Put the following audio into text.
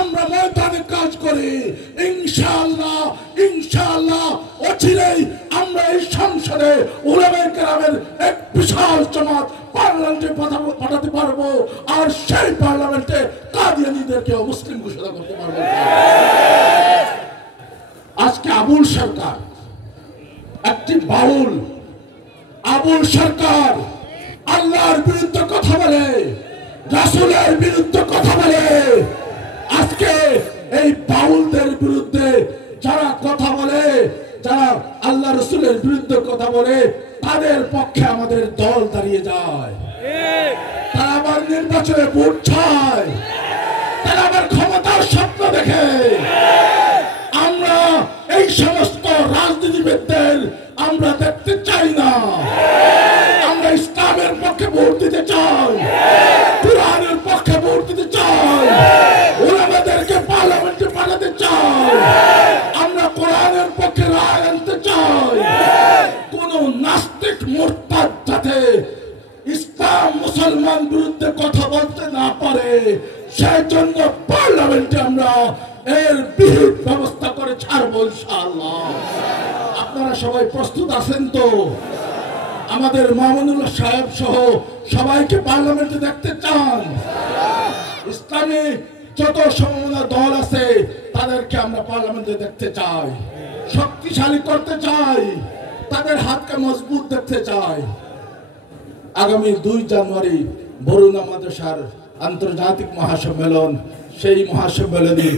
আমরা ময়দানে কাজ করি। ইনশাআল্লাহ ইনশাআল্লাহ অচিরেই আমরা এই সংসদে উলামায়ে কেরামের এক বিশাল জামাত পার্লামেন্টে পাঠাতে পারবো, আর সেই পার্লামেন্টে কাদিয়ানীদেরকে মুসলিম ঘোষণা করতে পারবো। আজকে আবুল সরকার একটি বাউল, আবুল সরকার আল্লাহর বিরুদ্ধে কথা বলে, রাসূলের বিরুদ্ধে কথা বলে। আজকে এই বাউলদের বিরুদ্ধে যারা কথা বলে, যারা আল্লাহ রাসূলের বিরুদ্ধে কথা বলে, তাদের পক্ষে আমাদের দল দাঁড়িয়ে যায়। তারা আবার নির্বাচনে ভোট চায়, তারা আবার ক্ষমতার স্বপ্ন দেখে। আমরা এই সমস্ত রাজনীতিবিদদের আমরা দেখতে চাই না। আমরা ইসলামের পক্ষে ভোট দিতে চাই, কোরআনের পক্ষে ভোট দিতে চাই, উলামাদেরকে পার্লামেন্টে পাঠাতে চাই, আমরা কোরআনের পক্ষে রায় আনতে চাই। কোন নাস্তিক মুরতাদ যাতে ইসলাম মুসলমান বিরুদ্ধে কথা বলতে না পারে, সেজন্য পার্লামেন্টে আমরা এর বিহিত ব্যবস্থা করে ছাড়বো ইনশাআল্লাহ। আপনারা সবাই প্রস্তুত আছেন তো? আমাদের মামুনুল্লাহ সাহেব সহ সবাইকে পার্লামেন্টে দেখতে চান? ইসলামী যত সমমনা দল আছে তাদেরকে আমরা পার্লামেন্টে দেখতে চাই, শক্তিশালী করতে চাই, তাদের হাতকে মজবুত দেখতে চাই। আগামী 2 জানুয়ারি বরুণা মাদ্রাসার আন্তর্জাতিক মহাসম্মেলন, সেই মহাসম্মেলনে